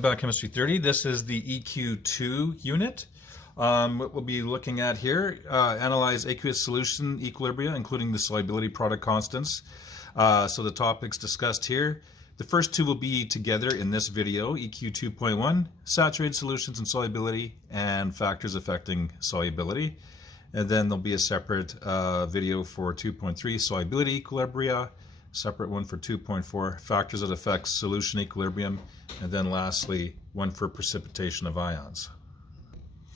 Biochemistry 30. This is the EQ2 unit. What we'll be looking at here, analyze aqueous solution equilibria, including the solubility product constants. So the topics discussed here. The first two will be together in this video, EQ2.1, saturated solutions and solubility, and factors affecting solubility. And then there'll be a separate video for 2.3, solubility equilibria, separate one for 2.4, factors that affect solution equilibrium, and then lastly, one for precipitation of ions.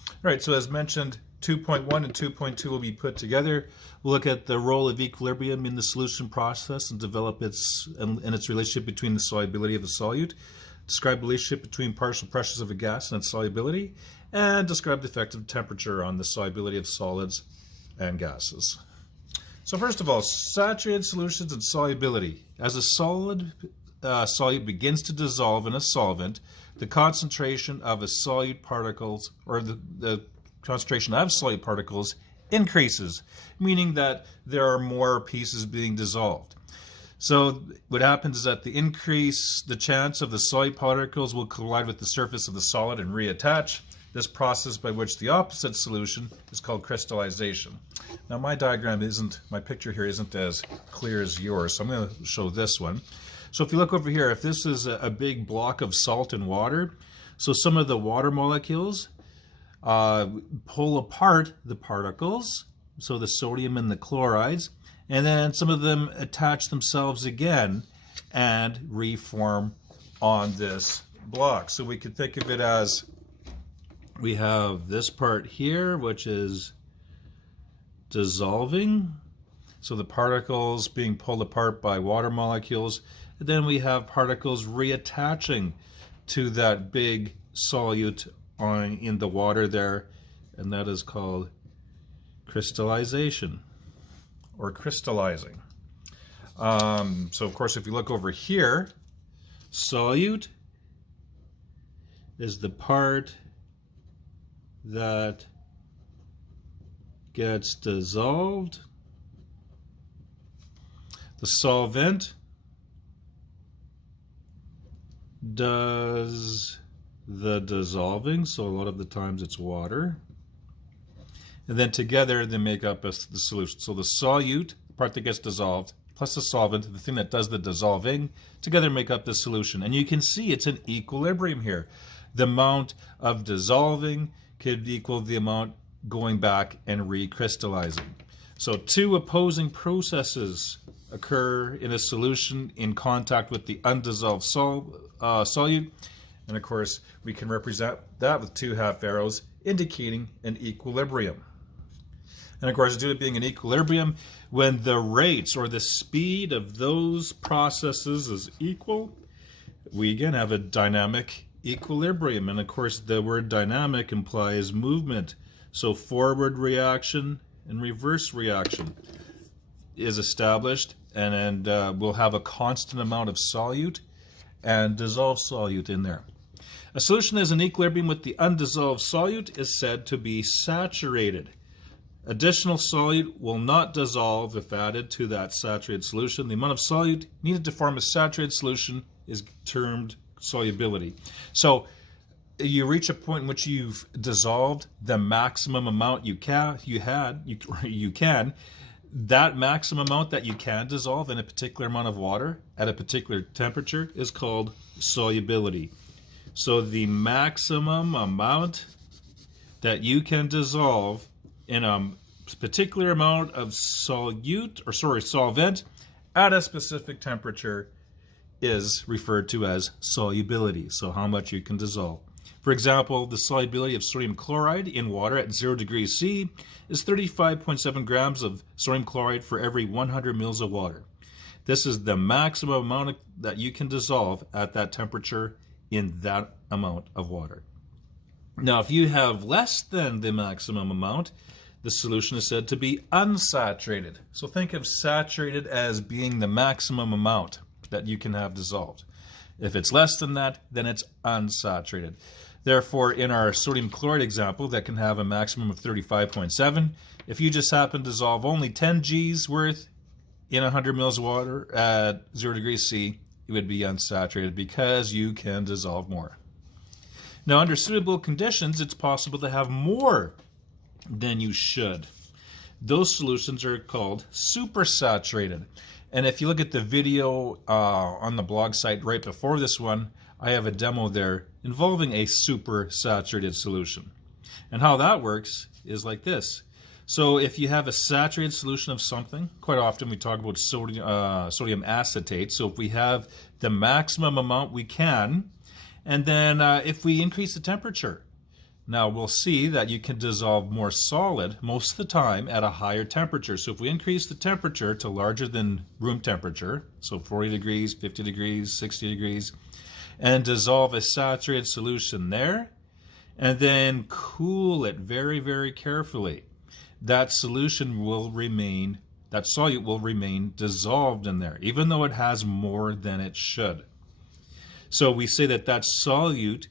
All right, so as mentioned, 2.1 and 2.2 will be put together. We'll look at the role of equilibrium in the solution process and develop its relationship between the solubility of the solute, describe the relationship between partial pressures of a gas and its solubility, and describe the effect of temperature on the solubility of solids and gases. So first of all, saturated solutions and solubility. As a solute begins to dissolve in a solvent, the concentration of a solute particles, or the concentration of solute particles, increases, meaning that there are more pieces being dissolved. So what happens is that the chance of the solute particles will collide with the surface of the solid and reattach. This process by which the opposite solution is called crystallization. Now my picture here isn't as clear as yours, so I'm going to show this one. So if you look over here, if this is a big block of salt and water, so some of the water molecules pull apart the particles, so the sodium and the chlorides, and then some of them attach themselves again and reform on this block. So we could think of it as we have this part here, which is dissolving, so the particles being pulled apart by water molecules, and then we have particles reattaching to that big solute in the water there, and that is called crystallization or crystallizing. So of course, if you look over here, solute is the part that gets dissolved. The solvent does the dissolving, so a lot of the times it's water. And then together they make up the solution. So the solute, the part that gets dissolved, plus the solvent, the thing that does the dissolving, together make up the solution. And you can see it's an equilibrium here. The amount of dissolving could equal the amount going back and recrystallizing. So two opposing processes occur in a solution in contact with the undissolved solute, and of course we can represent that with two half arrows indicating an equilibrium. And of course, due to being an equilibrium, when the rates or the speed of those processes is equal, we again have a dynamic equilibrium. And of course, the word dynamic implies movement. So forward reaction and reverse reaction is established, and we'll have a constant amount of solute and dissolved solute in there. A solution that is in equilibrium with the undissolved solute is said to be saturated. Additional solute will not dissolve if added to that saturated solution. The amount of solute needed to form a saturated solution is termed solubility. So you reach a point in which you've dissolved the maximum amount you can. That maximum amount that you can dissolve in a particular amount of water at a particular temperature is called solubility. So the maximum amount that you can dissolve in a particular amount of solvent at a specific temperature is referred to as solubility, so how much you can dissolve. For example, the solubility of sodium chloride in water at 0 degrees C is 35.7 grams of sodium chloride for every 100 mils of water. This is the maximum amount that you can dissolve at that temperature in that amount of water. Now, if you have less than the maximum amount, the solution is said to be unsaturated. So think of saturated as being the maximum amount that you can have dissolved. If it's less than that, then it's unsaturated. Therefore, in our sodium chloride example, that can have a maximum of 35.7. If you just happen to dissolve only 10 G's worth in 100 mils of water at 0 degrees C, it would be unsaturated because you can dissolve more. Now, under suitable conditions, it's possible to have more than you should. Those solutions are called supersaturated. And if you look at the video on the blog site right before this one, I have a demo there involving a supersaturated solution. And how that works is like this. So if you have a saturated solution of something, quite often we talk about sodium acetate. So if we have the maximum amount we can, and then if we increase the temperature, now we'll see that you can dissolve more solid most of the time at a higher temperature. So if we increase the temperature to larger than room temperature, so 40 degrees, 50 degrees, 60 degrees, and dissolve a saturated solution there, and then cool it very, very carefully, that solution will remain, that solute will remain dissolved in there, even though it has more than it should. So we say that that solute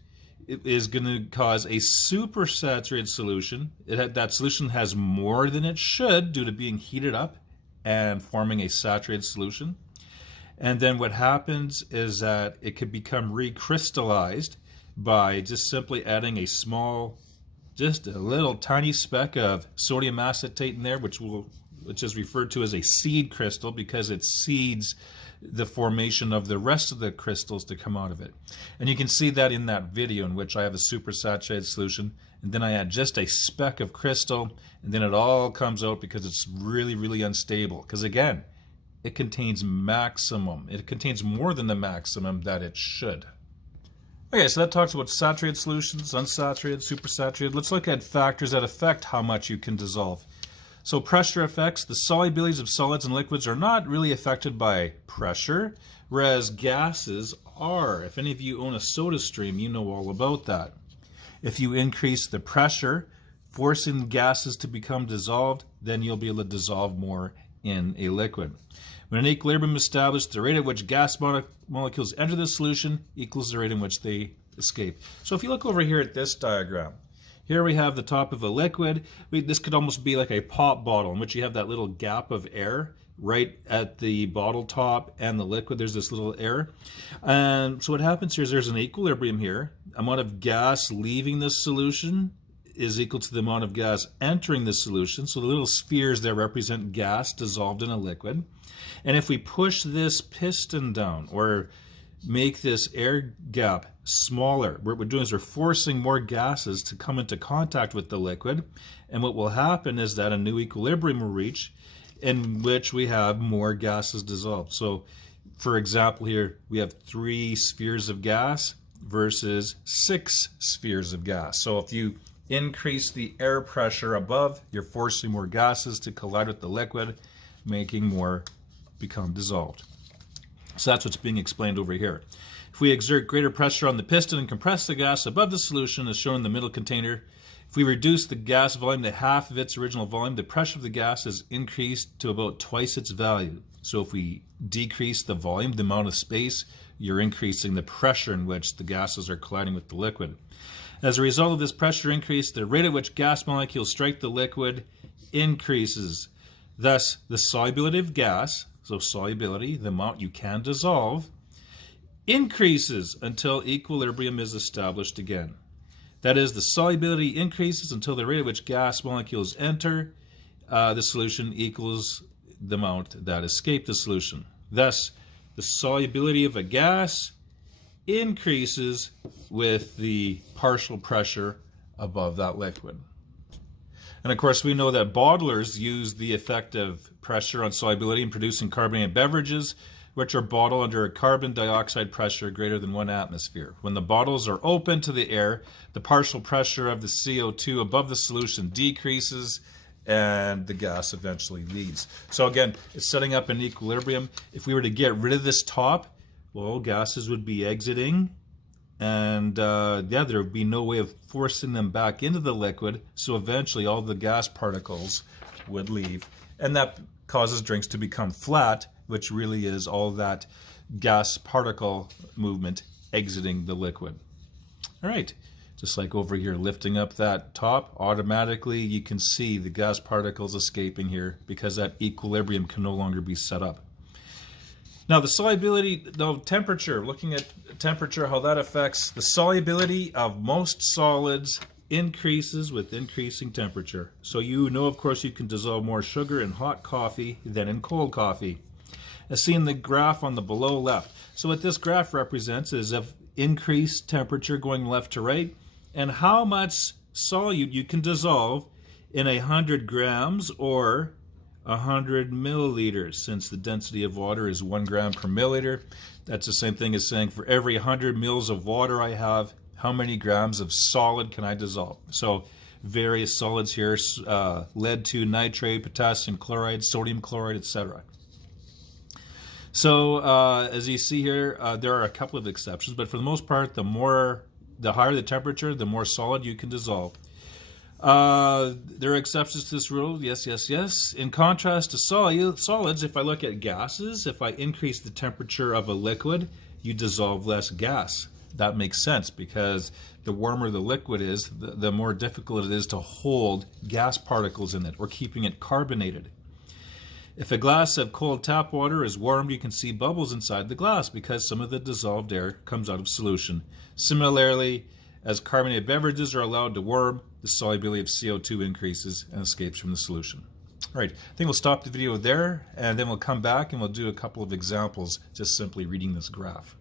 is going to cause a supersaturated solution. That solution has more than it should due to being heated up and forming a saturated solution. And then what happens is that it could become recrystallized by just simply adding a small, just a little tiny speck of sodium acetate in there, which is referred to as a seed crystal because it seeds the formation of the rest of the crystals to come out of it. And you can see that in that video in which I have a supersaturated solution, and then I add just a speck of crystal, and then it all comes out because it's really, really unstable. Because again, it contains maximum. It contains more than the maximum that it should. Okay, so that talks about saturated solutions, unsaturated, supersaturated. Let's look at factors that affect how much you can dissolve. So pressure effects, the solubilities of solids and liquids are not really affected by pressure, whereas gases are. If any of you own a soda stream, you know all about that. If you increase the pressure, forcing gases to become dissolved, then you'll be able to dissolve more in a liquid. When an equilibrium is established, the rate at which gas molecules enter the solution equals the rate in which they escape. So if you look over here at this diagram, here we have the top of a liquid. This could almost be like a pop bottle in which you have that little gap of air right at the bottle top and the liquid. There's this little air. And so what happens here is there's an equilibrium here. Amount of gas leaving this solution is equal to the amount of gas entering the solution. So the little spheres there represent gas dissolved in a liquid. And if we push this piston down or make this air gap smaller, what we're doing is we're forcing more gases to come into contact with the liquid, and what will happen is that a new equilibrium will reach in which we have more gases dissolved. So for example here we have 3 spheres of gas versus 6 spheres of gas. So if you increase the air pressure above, you're forcing more gases to collide with the liquid, making more become dissolved. So that's what's being explained over here. If we exert greater pressure on the piston and compress the gas above the solution as shown in the middle container, if we reduce the gas volume to half of its original volume, the pressure of the gas is increased to about twice its value. So if we decrease the volume, the amount of space, you're increasing the pressure in which the gases are colliding with the liquid. As a result of this pressure increase, the rate at which gas molecules strike the liquid increases. Thus, the solubility of gas, so solubility, the amount you can dissolve, increases until equilibrium is established again. That is, the solubility increases until the rate at which gas molecules enter the solution equals the amount that escape the solution. Thus, the solubility of a gas increases with the partial pressure above that liquid. And of course, we know that bottlers use the effect of pressure on solubility in producing carbonated beverages, which are bottled under a carbon dioxide pressure greater than 1 atmosphere. When the bottles are open to the air, the partial pressure of the CO2 above the solution decreases and the gas eventually leaves. So again, it's setting up an equilibrium. If we were to get rid of this top, well, gases would be exiting, and yeah, there would be no way of forcing them back into the liquid, so eventually all the gas particles would leave, and that causes drinks to become flat, which really is all that gas particle movement exiting the liquid. All right, just like over here, lifting up that top, automatically you can see the gas particles escaping here because that equilibrium can no longer be set up. Now the solubility, no, temperature, looking at temperature, how that affects the solubility of most solids increases with increasing temperature. So you know, of course, you can dissolve more sugar in hot coffee than in cold coffee. As seen in the graph on the below left. So what this graph represents is of increased temperature going left to right, and how much solute you can dissolve in 100 grams or 100 milliliters. Since the density of water is 1 gram per milliliter, that's the same thing as saying for every 100 mils of water I have, how many grams of solid can I dissolve? So various solids here, lead 2 nitrate, potassium chloride, sodium chloride, etc. So as you see here, there are a couple of exceptions, but for the most part, the higher the temperature, the more solid you can dissolve. There are exceptions to this rule, yes, yes, yes. In contrast to solids, if I look at gases, if I increase the temperature of a liquid, you dissolve less gas. That makes sense because the warmer the liquid is, the more difficult it is to hold gas particles in it, or keeping it carbonated. If a glass of cold tap water is warmed, you can see bubbles inside the glass because some of the dissolved air comes out of solution. Similarly, as carbonated beverages are allowed to warm, the solubility of CO2 increases and escapes from the solution. All right, I think we'll stop the video there, and then we'll come back and we'll do a couple of examples, just simply reading this graph.